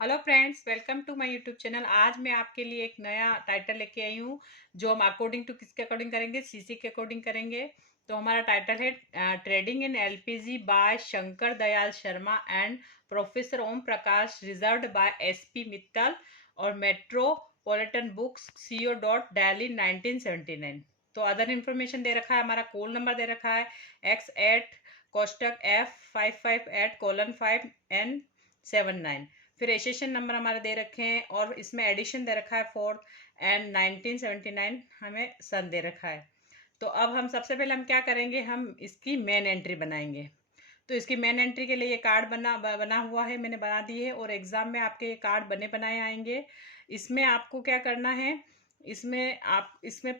Hello friends, welcome to my YouTube channel. आज मैं आपके लिए एक नया टाइटल लेके आई हूँ जो हम अकॉर्डिंग टू किसके अकॉर्डिंग करेंगे, सीसी के अकॉर्डिंग करेंगे। तो हमारा टाइटल है trading in LPG by Shankar Dayal Sharma and professor Om Prakash, reserved by SP Mittal और metropolitan books, CO dot Delhi 1979। तो अदर इन्फॉर्मेशन दे रखा है, हमारा कोड नंबर दे रखा है X8 कोष्टक F55@:5N79। फिर एसेशन नंबर हमारे दे रखे हैं और इसमें एडिशन दे रखा है 4th एंड 1979 हमें सन दे रखा है। तो अब हम सबसे पहले हम क्या करेंगे, हम इसकी मेन एंट्री बनाएंगे। तो इसकी मेन एंट्री के लिए ये कार्ड बना हुआ है, मैंने बना दी है और एग्जाम में आपके ये कार्ड बने बनाए आएंगे। इसमें आपको क्या करना है, इसमें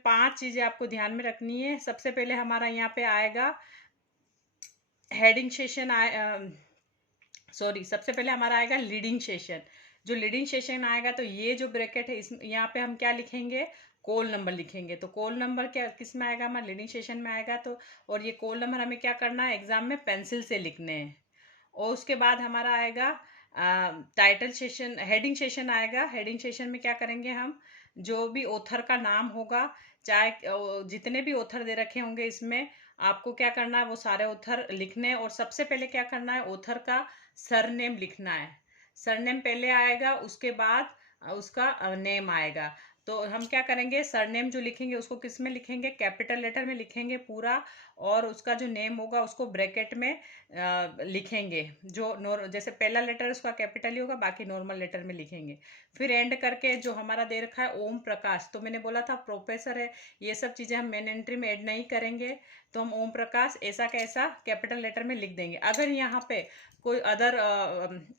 5 चीज़ें आपको ध्यान में रखनी है। सबसे पहले हमारा यहाँ पे आएगा हेडिंग सेशन, सॉरी, सबसे पहले हमारा आएगा लीडिंग सेशन। जो लीडिंग सेशन आएगा तो ये जो ब्रैकेट है, इस यहाँ पे हम क्या लिखेंगे, कोल नंबर लिखेंगे। तो कोल नंबर क्या किस में आएगा, हमारा लीडिंग सेशन में आएगा। तो और ये कोल नंबर हमें क्या करना है, एग्जाम में पेंसिल से लिखने हैं। और उसके बाद हमारा आएगा टाइटल सेशन, हेडिंग सेशन आएगा। हेडिंग सेशन में क्या करेंगे, हम जो भी ऑथर का नाम होगा, चाहे जितने भी ऑथर दे रखे होंगे इसमें, आपको क्या करना है वो सारे ऑथर लिखने हैं। और सबसे पहले क्या करना है, ऑथर का सरनेम लिखना है। सरनेम पहले आएगा, उसके बाद उसका नेम आएगा। तो हम क्या करेंगे, सरनेम जो लिखेंगे उसको किस में लिखेंगे, कैपिटल लेटर में लिखेंगे पूरा। और उसका जो नेम होगा उसको ब्रैकेट में लिखेंगे। जैसे पहला लेटर उसका कैपिटल ही होगा, बाकी नॉर्मल लेटर में लिखेंगे। फिर एंड करके जो हमारा दे रखा है ओम प्रकाश, तो मैंने बोला था प्रोफेसर है, ये सब चीज़ें हम मेन एंट्री में ऐड नहीं करेंगे। तो हम ओम प्रकाश ऐसा कैसा कैपिटल लेटर में लिख देंगे। अगर यहाँ पे कोई अदर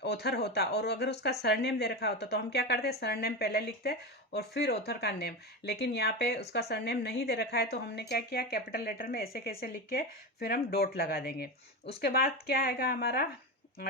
ऑथर होता और अगर उसका सरनेम दे रखा होता तो हम क्या करते, सरनेम पहले लिखते और फिर ऑथर का नेम। लेकिन यहाँ पे उसका सरनेम नहीं दे रखा है तो हमने क्या किया, कैपिटल लेटर में ऐसे कैसे लिख के फिर हम डॉट लगा देंगे। उसके बाद क्या आएगा, हमारा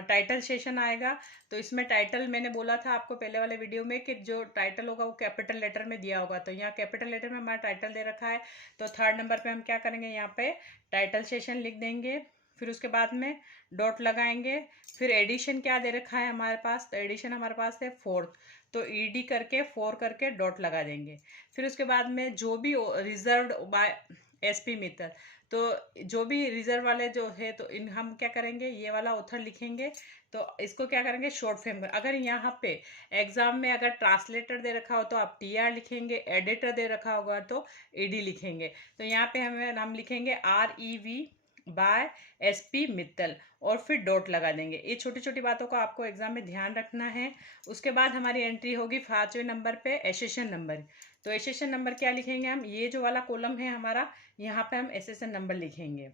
टाइटल सेशन आएगा। तो इसमें टाइटल मैंने बोला था आपको पहले वाले वीडियो में कि जो टाइटल होगा वो कैपिटल लेटर में दिया होगा। तो यहाँ कैपिटल लेटर में हमारा टाइटल दे रखा है। तो थर्ड नंबर पे हम क्या करेंगे, यहाँ पे टाइटल सेशन लिख देंगे। फिर उसके बाद में डॉट लगाएंगे। फिर एडिशन क्या दे रखा है हमारे पास, तो एडिशन हमारे पास है 4th। तो ईडी करके 4 करके डॉट लगा देंगे। फिर उसके बाद में जो भी रिजर्व्ड बाय एसपी मित्तल, तो जो भी रिजर्व वाले जो है तो इन हम क्या करेंगे, ये वाला ऑथर लिखेंगे। तो इसको क्या करेंगे, शॉर्ट फॉर्म। अगर यहाँ पे एग्जाम में अगर ट्रांसलेटर दे रखा हो तो आप टीआर लिखेंगे, एडिटर दे रखा होगा तो ईडी लिखेंगे। तो यहाँ पे हम लिखेंगे REV बाय एसपी मित्तल और फिर डॉट लगा देंगे। ये छोटी छोटी बातों को आपको एग्जाम में ध्यान रखना है। उसके बाद हमारी एंट्री होगी 5वें नंबर पे, एसेशन नंबर। तो एसेशन नंबर क्या लिखेंगे हम, ये जो वाला कॉलम है हमारा, यहाँ पे हम एसेशन नंबर लिखेंगे।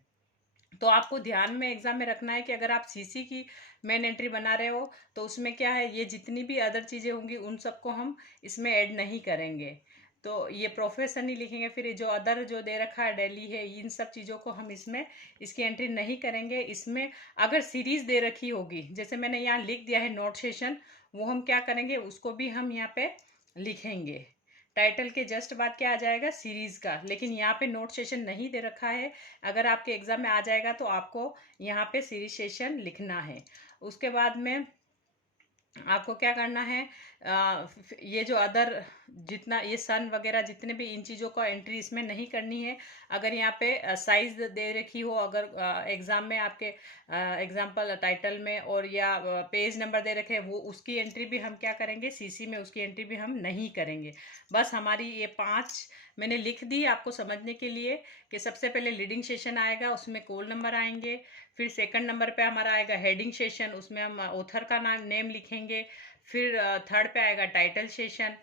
तो आपको ध्यान में एग्जाम में रखना है कि अगर आप सीसी की मेन एंट्री बना रहे हो तो उसमें क्या है, ये जितनी भी अदर चीज़ें होंगी उन सबको हम इसमें ऐड नहीं करेंगे। तो ये प्रोफेसर नहीं लिखेंगे। फिर ये जो अदर जो दे रखा है दिल्ली है, इन सब चीज़ों को हम इसमें इसकी एंट्री नहीं करेंगे। इसमें अगर सीरीज दे रखी होगी, जैसे मैंने यहाँ लिख दिया है नोट सेशन, वो हम क्या करेंगे, उसको भी हम यहाँ पे लिखेंगे। टाइटल के जस्ट बाद क्या आ जाएगा, सीरीज का। लेकिन यहाँ पे नोट सेशन नहीं दे रखा है। अगर आपके एग्जाम में आ जाएगा तो आपको यहाँ पे सीरीज सेशन लिखना है। उसके बाद में आपको क्या करना है, ये जो अदर जितना ये सन वगैरह जितने भी इन चीज़ों का एंट्री इसमें नहीं करनी है। अगर यहाँ पे साइज दे रखी हो, अगर एग्ज़ाम में आपके एग्जाम्पल टाइटल में और या पेज नंबर दे रखे हैं, वो उसकी एंट्री भी हम क्या करेंगे, सीसी में उसकी एंट्री भी हम नहीं करेंगे। बस हमारी ये 5 मैंने लिख दी आपको समझने के लिए कि सबसे पहले लीडिंग सेशन आएगा, उसमें कोल नंबर आएंगे। फिर सेकंड नंबर पे हमारा आएगा हेडिंग सेशन, उसमें हम ऑथर का नेम लिखेंगे। फिर थर्ड पे आएगा टाइटल सेशन।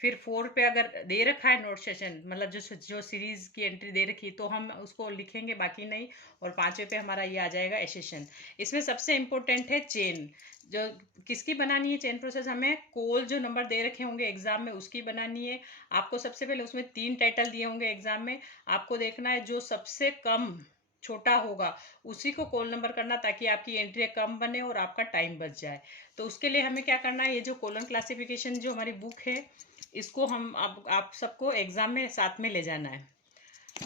फिर 4 पे अगर दे रखा है नोट सेशन, मतलब जो सीरीज की एंट्री दे रखी तो हम उसको लिखेंगे, बाकी नहीं। और 5वें पे हमारा ये आ जाएगा एसेशन। इसमें सबसे इम्पोर्टेंट है चेन। जो किसकी बनानी है चेन प्रोसेस, हमें कोल जो नंबर दे रखे होंगे एग्जाम में उसकी बनानी है। आपको सबसे पहले उसमें 3 टाइटल दिए होंगे एग्जाम में, आपको देखना है जो सबसे कम छोटा होगा उसी को कॉल नंबर करना, ताकि आपकी एंट्री कम बने और आपका टाइम बच जाए। तो उसके लिए हमें क्या करना है, ये जो कॉलम क्लासिफिकेशन जो हमारी बुक है, इसको हम अब आप सबको एग्जाम में साथ में ले जाना है।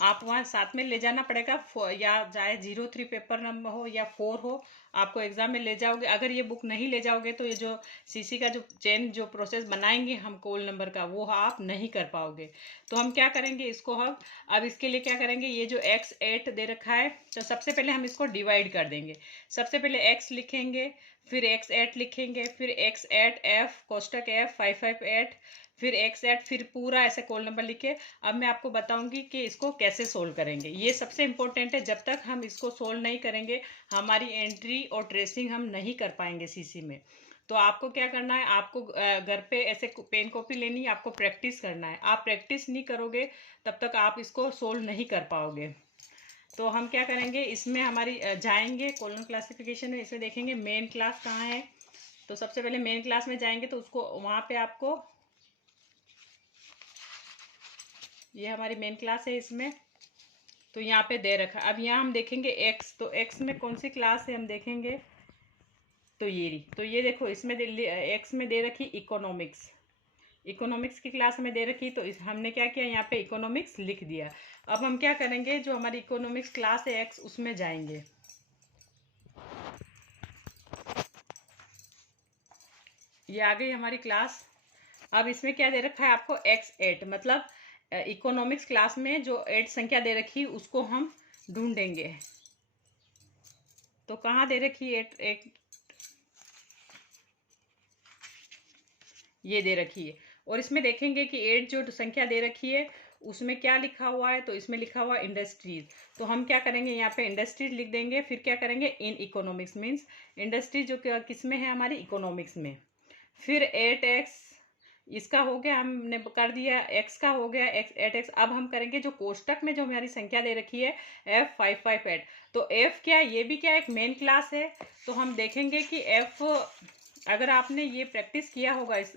आप वहाँ साथ में ले जाना पड़ेगा, या चाहे 03 पेपर नंबर हो या 4 हो, आपको एग्जाम में ले जाओगे। अगर ये बुक नहीं ले जाओगे तो ये जो सीसी का जो चेन जो प्रोसेस बनाएंगे हम कोल नंबर का, वो आप नहीं कर पाओगे। तो हम क्या करेंगे इसको, हम अब इसके लिए क्या करेंगे, ये जो x8 दे रखा है तो सबसे पहले हम इसको डिवाइड कर देंगे। सबसे पहले x लिखेंगे, फिर x8 लिखेंगे, फिर x8 f कोष्टक f 558, फिर x8, फिर पूरा ऐसे कोल नंबर लिखे। अब मैं आपको बताऊंगी कि इसको कैसे सोल्व करेंगे। ये सबसे इम्पोर्टेंट है, जब तक हम इसको सोल्व नहीं करेंगे हमारी एंट्री और ट्रेसिंग हम नहीं कर पाएंगे सीसी में। तो आपको क्या करना है, आपको घर पे ऐसे पेन कॉपी लेनी है, आपको प्रैक्टिस करना है। आप प्रैक्टिस नहीं करोगे तब तक आप इसको सोल्व नहीं कर पाओगे। तो हम क्या करेंगे, इसमें हमारी जाएंगे कॉलम क्लासिफिकेशन में, इसमें देखेंगे मेन क्लास कहाँ है। तो सबसे पहले मेन क्लास में जाएंगे तो उसको वहाँ पे आपको, ये हमारी मेन क्लास है इसमें, तो यहाँ पे दे रखा। अब यहाँ हम देखेंगे एक्स, तो एक्स में कौन सी क्लास है हम देखेंगे, तो ये रही। तो ये देखो इसमें एक्स में दे रखी इकोनॉमिक्स, इकोनॉमिक्स की क्लास में दे रखी। तो हमने क्या किया, यहाँ पे इकोनॉमिक्स लिख दिया। अब हम क्या करेंगे, जो हमारी इकोनॉमिक्स क्लास है एक्स, उसमें जाएंगे। ये आ गई हमारी क्लास। अब इसमें क्या दे रखा है आपको, x8, मतलब इकोनॉमिक्स क्लास में जो 8 संख्या दे रखी उसको हम ढूंढेंगे। तो कहाँ दे रखी 8, ये दे रखी है। और इसमें देखेंगे कि 8 जो संख्या दे रखी है उसमें क्या लिखा हुआ है, तो इसमें लिखा हुआ इंडस्ट्रीज। तो हम क्या करेंगे, यहाँ पे इंडस्ट्रीज लिख देंगे। फिर क्या करेंगे, इन इकोनॉमिक्स, मीन्स इंडस्ट्रीज जो किस में है, हमारी इकोनॉमिक्स में। फिर 8x इसका हो गया, हमने कर दिया। x का हो गया, x 8x। अब हम करेंगे जो कोष्टक में जो हमारी संख्या दे रखी है F558। तो f क्या है, ये भी क्या एक मेन क्लास है। तो हम देखेंगे कि f, अगर आपने ये प्रैक्टिस किया होगा इस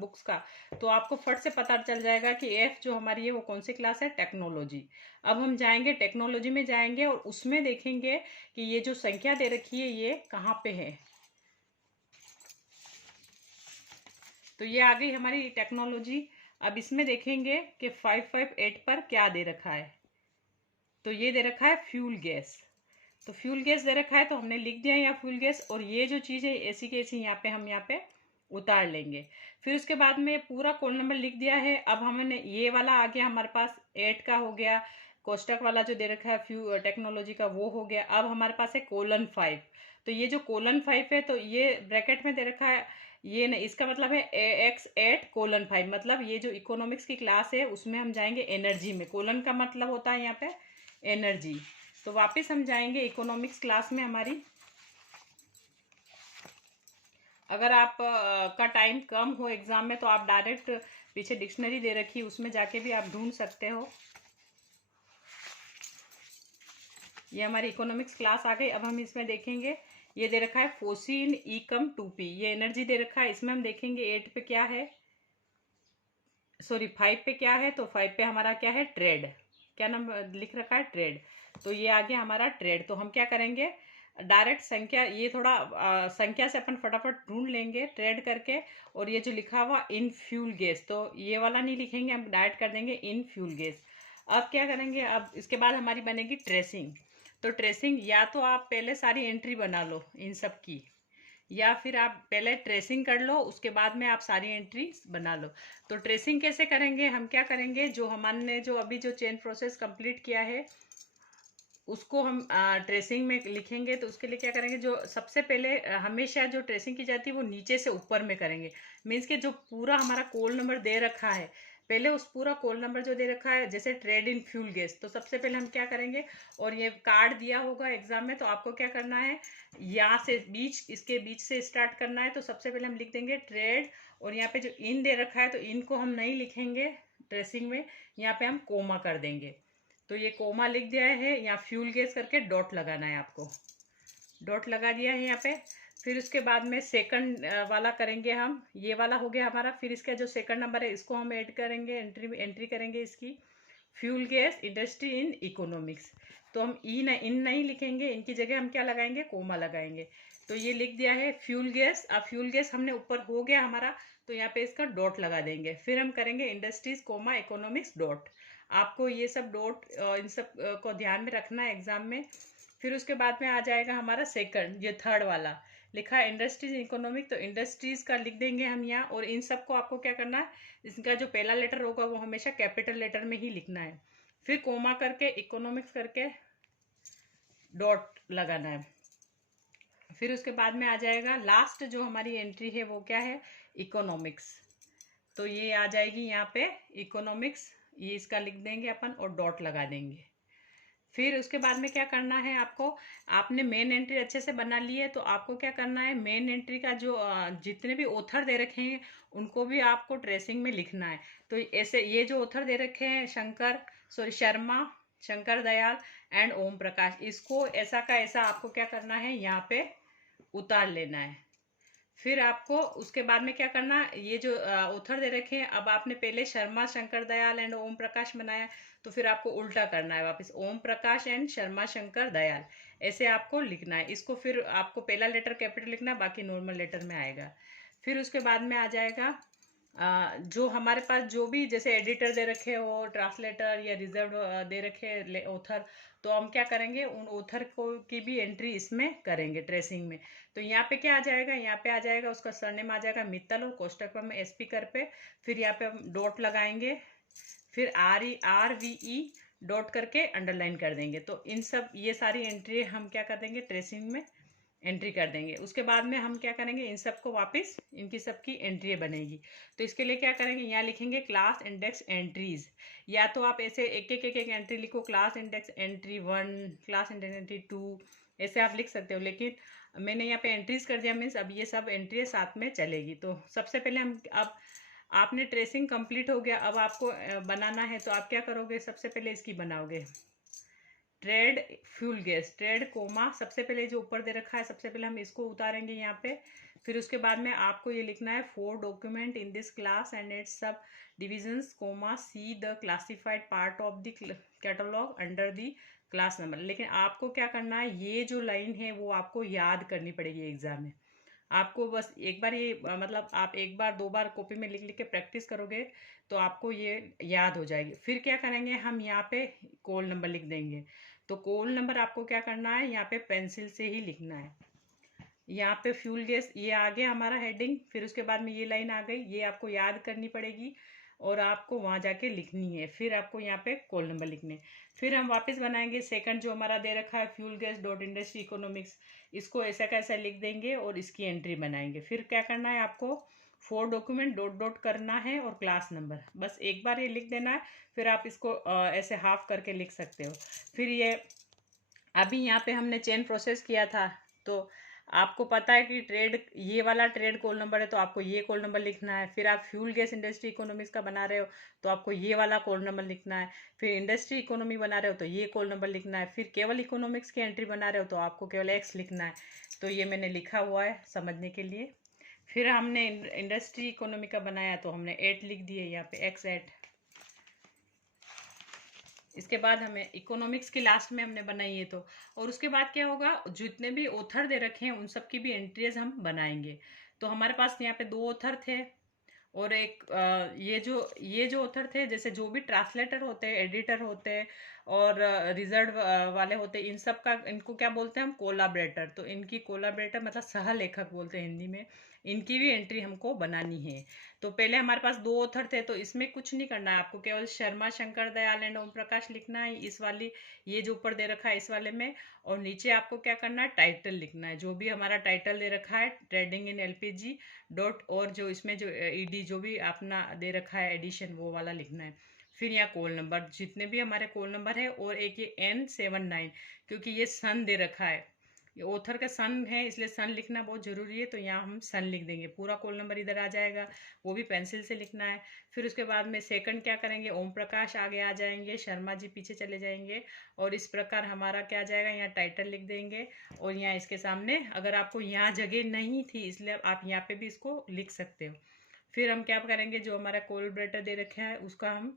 बुक्स का, तो आपको फट से पता चल जाएगा कि f जो हमारी है वो कौन सी क्लास है, टेक्नोलॉजी। अब हम जाएंगे टेक्नोलॉजी में जाएंगे और उसमें देखेंगे कि ये जो संख्या दे रखी है ये कहाँ पे है। तो ये आ गई हमारी टेक्नोलॉजी। अब इसमें देखेंगे कि 558 पर क्या दे रखा है। तो ये दे रखा है फ्यूल गैस। तो फ्यूल गैस दे रखा है तो हमने लिख दिया यहाँ फ्यूल गैस। और ये जो चीज़ है ऐसी की ऐसी यहाँ पे हम यहाँ पे उतार लेंगे। फिर उसके बाद में पूरा कोड नंबर लिख दिया है। अब हमने ये वाला आ गया हमारे पास, 8 का हो गया। कोष्टक वाला जो दे रखा है फ्यू टेक्नोलॉजी का, वो हो गया। अब हमारे पास है :5। तो ये जो :5 है तो ये ब्रैकेट में दे रखा है, ये नहीं, इसका मतलब है x8:5। मतलब ये जो इकोनॉमिक्स की क्लास है उसमें हम जाएंगे एनर्जी में। कोलन का मतलब होता है यहाँ पे एनर्जी। तो वापस हम जाएंगे इकोनॉमिक्स क्लास में हमारी। अगर आप का टाइम कम हो एग्जाम में तो आप डायरेक्ट पीछे डिक्शनरी दे रखी उसमें जाके भी आप ढूंढ सकते हो। ये हमारी इकोनॉमिक्स क्लास आ गई। अब हम इसमें देखेंगे, ये दे रखा है फोसिन ईकम 2p, ये एनर्जी दे रखा है। इसमें हम देखेंगे 8 पे क्या है, सॉरी 5 पे क्या है। तो 5 पे हमारा क्या है, ट्रेड। क्या नंबर लिख रखा है, ट्रेड। तो ये आ गया हमारा ट्रेड। तो हम क्या करेंगे, डायरेक्ट संख्या, ये थोड़ा संख्या से अपन फटाफट ढूंढ लेंगे ट्रेड करके। और ये जो लिखा हुआ इन फ्यूल गैस, तो ये वाला नहीं लिखेंगे, हम डायरेक्ट कर देंगे इन फ्यूल गैस। अब क्या करेंगे, अब इसके बाद हमारी बनेगी ट्रेसिंग। तो ट्रेसिंग, या तो आप पहले सारी एंट्री बना लो इन सब की, या फिर आप पहले ट्रेसिंग कर लो उसके बाद में आप सारी एंट्री बना लो। तो ट्रेसिंग कैसे करेंगे, हम क्या करेंगे, जो हमने जो अभी जो चेन प्रोसेस कंप्लीट किया है उसको हम ट्रेसिंग में लिखेंगे। तो उसके लिए क्या करेंगे, जो सबसे पहले हमेशा जो ट्रेसिंग की जाती है वो नीचे से ऊपर में करेंगे। मीन्स के जो पूरा हमारा कोल नंबर दे रखा है, पहले उस पूरा कोल नंबर जो दे रखा है, जैसे ट्रेड इन फ्यूल गैस, तो सबसे पहले हम क्या करेंगे, और ये कार्ड दिया होगा एग्जाम में, तो आपको क्या करना है, यहाँ से बीच, इसके बीच से स्टार्ट करना है। तो सबसे पहले हम लिख देंगे ट्रेड, और यहाँ पे जो इन दे रखा है तो इनको हम नहीं लिखेंगे ट्रेसिंग में, यहाँ पे हम कोमा कर देंगे। तो ये कोमा लिख दिया है, यहाँ फ्यूल गैस करके डॉट लगाना है आपको, डॉट लगा दिया है यहाँ पे। फिर उसके बाद में सेकंड वाला करेंगे हम, ये वाला हो गया हमारा। फिर इसका जो सेकंड नंबर है इसको हम ऐड करेंगे, एंट्री करेंगे इसकी, fuel gas industry in economics. तो हम इन नहीं लिखेंगे, इनकी जगह हम क्या लगाएंगे, कोमा लगाएंगे। तो ये लिख दिया है फ्यूल गैस। अब फ्यूल गैस हमने ऊपर हो गया हमारा, तो यहाँ पे इसका डॉट लगा देंगे। फिर हम करेंगे इंडस्ट्रीज कोमा इकोनॉमिक्स डॉट। आपको ये सब डॉट इन सब को ध्यान में रखना है एग्जाम में। फिर उसके बाद में आ जाएगा हमारा सेकंड, ये थर्ड वाला लिखा है इंडस्ट्रीज इकोनॉमिक, तो इंडस्ट्रीज का लिख देंगे हम यहाँ। और इन सबको आपको क्या करना है, इसका जो पहला लेटर होगा वो हमेशा कैपिटल लेटर में ही लिखना है। फिर कोमा करके इकोनॉमिक्स करके डॉट लगाना है। फिर उसके बाद में आ जाएगा लास्ट जो हमारी एंट्री है वो क्या है, इकोनॉमिक्स। तो ये आ जाएगी यहाँ पे इकोनॉमिक्स, ये इसका लिख देंगे अपन और डॉट लगा देंगे। फिर उसके बाद में क्या करना है आपको, आपने मेन एंट्री अच्छे से बना ली है, तो आपको क्या करना है, मेन एंट्री का जो जितने भी ऑथर दे रखे हैं उनको भी आपको ट्रेसिंग में लिखना है। तो ऐसे ये जो ऑथर दे रखे हैं शर्मा, शंकर दयाल एंड ओम प्रकाश, इसको ऐसा का ऐसा आपको क्या करना है, यहाँ पे उतार लेना है। फिर आपको उसके बाद में क्या करना, ये जो ऑथर दे रखे हैं, अब आपने पहले शर्मा शंकर दयाल एंड ओम प्रकाश बनाया, तो फिर आपको उल्टा करना है वापस, ओम प्रकाश एंड शर्मा शंकर दयाल, ऐसे आपको लिखना है इसको। फिर आपको पहला लेटर कैपिटल लिखना है, बाकी नॉर्मल लेटर में आएगा। फिर उसके बाद में आ जाएगा जो हमारे पास जो भी जैसे एडिटर दे रखे हो, ट्रांसलेटर या रिजर्व दे रखे ऑथर, तो हम क्या करेंगे, उन ऑथर को की भी एंट्री इसमें करेंगे ट्रेसिंग में। तो यहाँ पे क्या आ जाएगा, यहाँ पे आ जाएगा उसका सरनेम आ जाएगा मित्तल और कोष्टक में एसपी कर पे, फिर यहाँ पे हम डॉट लगाएंगे, फिर RVE डॉट करके अंडरलाइन कर देंगे। तो इन सब ये सारी एंट्री हम क्या कर देंगे, ट्रेसिंग में एंट्री कर देंगे। उसके बाद में हम क्या करेंगे, इन सबको वापस इनकी सबकी एंट्री बनेगी। तो इसके लिए क्या करेंगे, यहाँ लिखेंगे क्लास इंडेक्स एंट्रीज, या तो आप ऐसे एक एक एक एक एंट्री लिखो, class index entry 1, class index entry 2, ऐसे आप लिख सकते हो। लेकिन मैंने यहाँ पे एंट्रीज कर दिया, मीन्स अब ये सब एंट्री साथ में चलेगी। तो सबसे पहले हम, अब आपने ट्रेसिंग कंप्लीट हो गया, अब आपको बनाना है, तो आप क्या करोगे, सबसे पहले इसकी बनाओगे trade fuel gas, trade comma, सबसे पहले जो ऊपर दे रखा है सबसे पहले हम इसको उतारेंगे यहाँ पे। फिर उसके बाद में आपको ये लिखना है, 4 document in this class and its subdivisions comma see the classified part of the catalogue under the class number. लेकिन आपको क्या करना है, ये जो लाइन है वो आपको याद करनी पड़ेगी एग्जाम में। आपको बस एक बार ये मतलब आप एक बार दो बार कॉपी में लिख लिख के प्रैक्टिस करोगे तो आपको ये याद हो जाएगी। फिर क्या करेंगे, हम यहाँ पे कॉल नंबर लिख देंगे। तो कॉल नंबर आपको क्या करना है, यहाँ पे पेंसिल से ही लिखना है। यहाँ पे फ्यूल गैस ये आ गया हमारा हेडिंग, फिर उसके बाद में ये लाइन आ गई, ये आपको याद करनी पड़ेगी और आपको वहाँ जाके लिखनी है। फिर आपको यहाँ पे कॉल नंबर लिखने, फिर हम वापस बनाएंगे सेकंड जो हमारा दे रखा है, fuel gas dot industry economics, इसको ऐसा कैसा लिख देंगे और इसकी एंट्री बनाएंगे। फिर क्या करना है आपको, 4 डॉक्यूमेंट डॉट डॉट करना है और क्लास नंबर, बस एक बार ये लिख देना है। फिर आप इसको ऐसे हाफ करके लिख सकते हो। फिर ये अभी यहाँ पे हमने चेन प्रोसेस किया था, तो आपको पता है कि ट्रेड, ये वाला ट्रेड कॉल नंबर है तो आपको ये कॉल नंबर लिखना है। फिर आप फ्यूल गैस इंडस्ट्री इकोनॉमिक्स का बना रहे हो तो आपको ये वाला कॉल नंबर लिखना है। फिर इंडस्ट्री इकोनॉमी बना रहे हो तो ये कॉल नंबर लिखना है। फिर केवल इकोनॉमिक्स की एंट्री बना रहे हो तो आपको केवल एक्स लिखना है। तो ये मैंने लिखा हुआ है समझने के लिए। फिर हमने इंडस्ट्री इकोनॉमी का बनाया तो हमने 8 लिख दिए यहाँ पे, X8। इसके बाद हमें इकोनॉमिक्स की लास्ट में हमने बनाई है तो, और उसके बाद क्या होगा, जितने भी ऑथर दे रखे हैं उन सब की भी एंट्रीज हम बनाएंगे। तो हमारे पास यहाँ पे 2 ऑथर थे और एक ये जो ऑथर थे, जैसे जो भी ट्रांसलेटर होते हैं, एडिटर होते हैं और रिजर्व वाले होते हैं, इन सब का इनको क्या बोलते हैं हम, कोलाबरेटर। तो इनकी कोलाबरेटर मतलब सह लेखक बोलते हैं हिंदी में, इनकी भी एंट्री हमको बनानी है। तो पहले हमारे पास 2 ऑथर थे तो इसमें कुछ नहीं करना है आपको, केवल शर्मा शंकर दयाल एंड ओम प्रकाश लिखना है इस वाली, ये जो ऊपर दे रखा है इस वाले में। और नीचे आपको क्या करना है, टाइटल लिखना है, जो भी हमारा टाइटल दे रखा है ट्रेडिंग इन LPG डॉट, और जो इसमें जो ED जो भी अपना दे रखा है एडिशन, वो वाला लिखना है। फिर यहाँ कॉल नंबर, जितने भी हमारे कॉल नंबर है, और एक ये N79, क्योंकि ये सन दे रखा है, ये ऑथर का सन है इसलिए सन लिखना बहुत ज़रूरी है। तो यहाँ हम सन लिख देंगे, पूरा कॉल नंबर इधर आ जाएगा, वो भी पेंसिल से लिखना है। फिर उसके बाद में सेकंड क्या करेंगे, ओम प्रकाश आगे आ जाएंगे, शर्मा जी पीछे चले जाएंगे, और इस प्रकार हमारा क्या जाएगा, यहाँ टाइटल लिख देंगे। और यहाँ इसके सामने, अगर आपको यहाँ जगह नहीं थी इसलिए आप यहाँ पे भी इसको लिख सकते हो। फिर हम क्या करेंगे, जो हमारा कोलब्रेटर दे रखा है उसका हम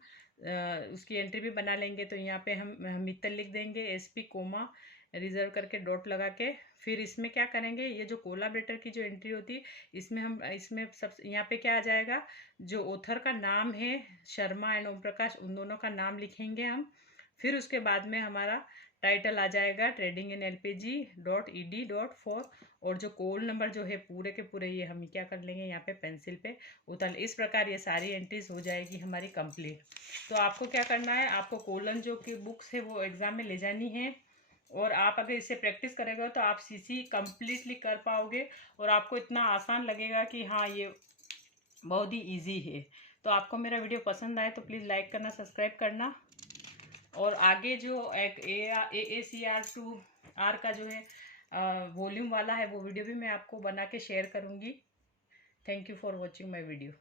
उसकी एंट्री भी बना लेंगे। तो यहाँ पे हम मित्तल लिख देंगे, SP कोमा रिजर्व करके डॉट लगा के। फिर इसमें क्या करेंगे, ये जो कोलाबरेटर की जो एंट्री होती है इसमें हम, इसमें सब यहाँ पे क्या आ जाएगा, जो ऑथर का नाम है शर्मा एंड ओम प्रकाश, उन दोनों का नाम लिखेंगे हम। फिर उसके बाद में हमारा टाइटल आ जाएगा ट्रेडिंग इन LPG.ED.4 और जो कोड नंबर जो है पूरे के पूरे ये हम क्या कर लेंगे यहाँ पे पेंसिल पे उतार। इस प्रकार ये सारी एंट्रीज हो जाएगी हमारी कंप्लीट। तो आपको क्या करना है, आपको कोलन जो की बुक्स है वो एग्जाम में ले जानी है और आप अगर इससे प्रैक्टिस करेंगे तो आप CC कंप्लीटली कर पाओगे और आपको इतना आसान लगेगा कि हाँ ये बहुत ही ईजी है। तो आपको मेरा वीडियो पसंद आए तो प्लीज़ लाइक करना, सब्सक्राइब करना और आगे जो एक AACR2R का जो है वॉल्यूम वाला है वो वीडियो भी मैं आपको बना के शेयर करूँगी। Thank you for watching my video.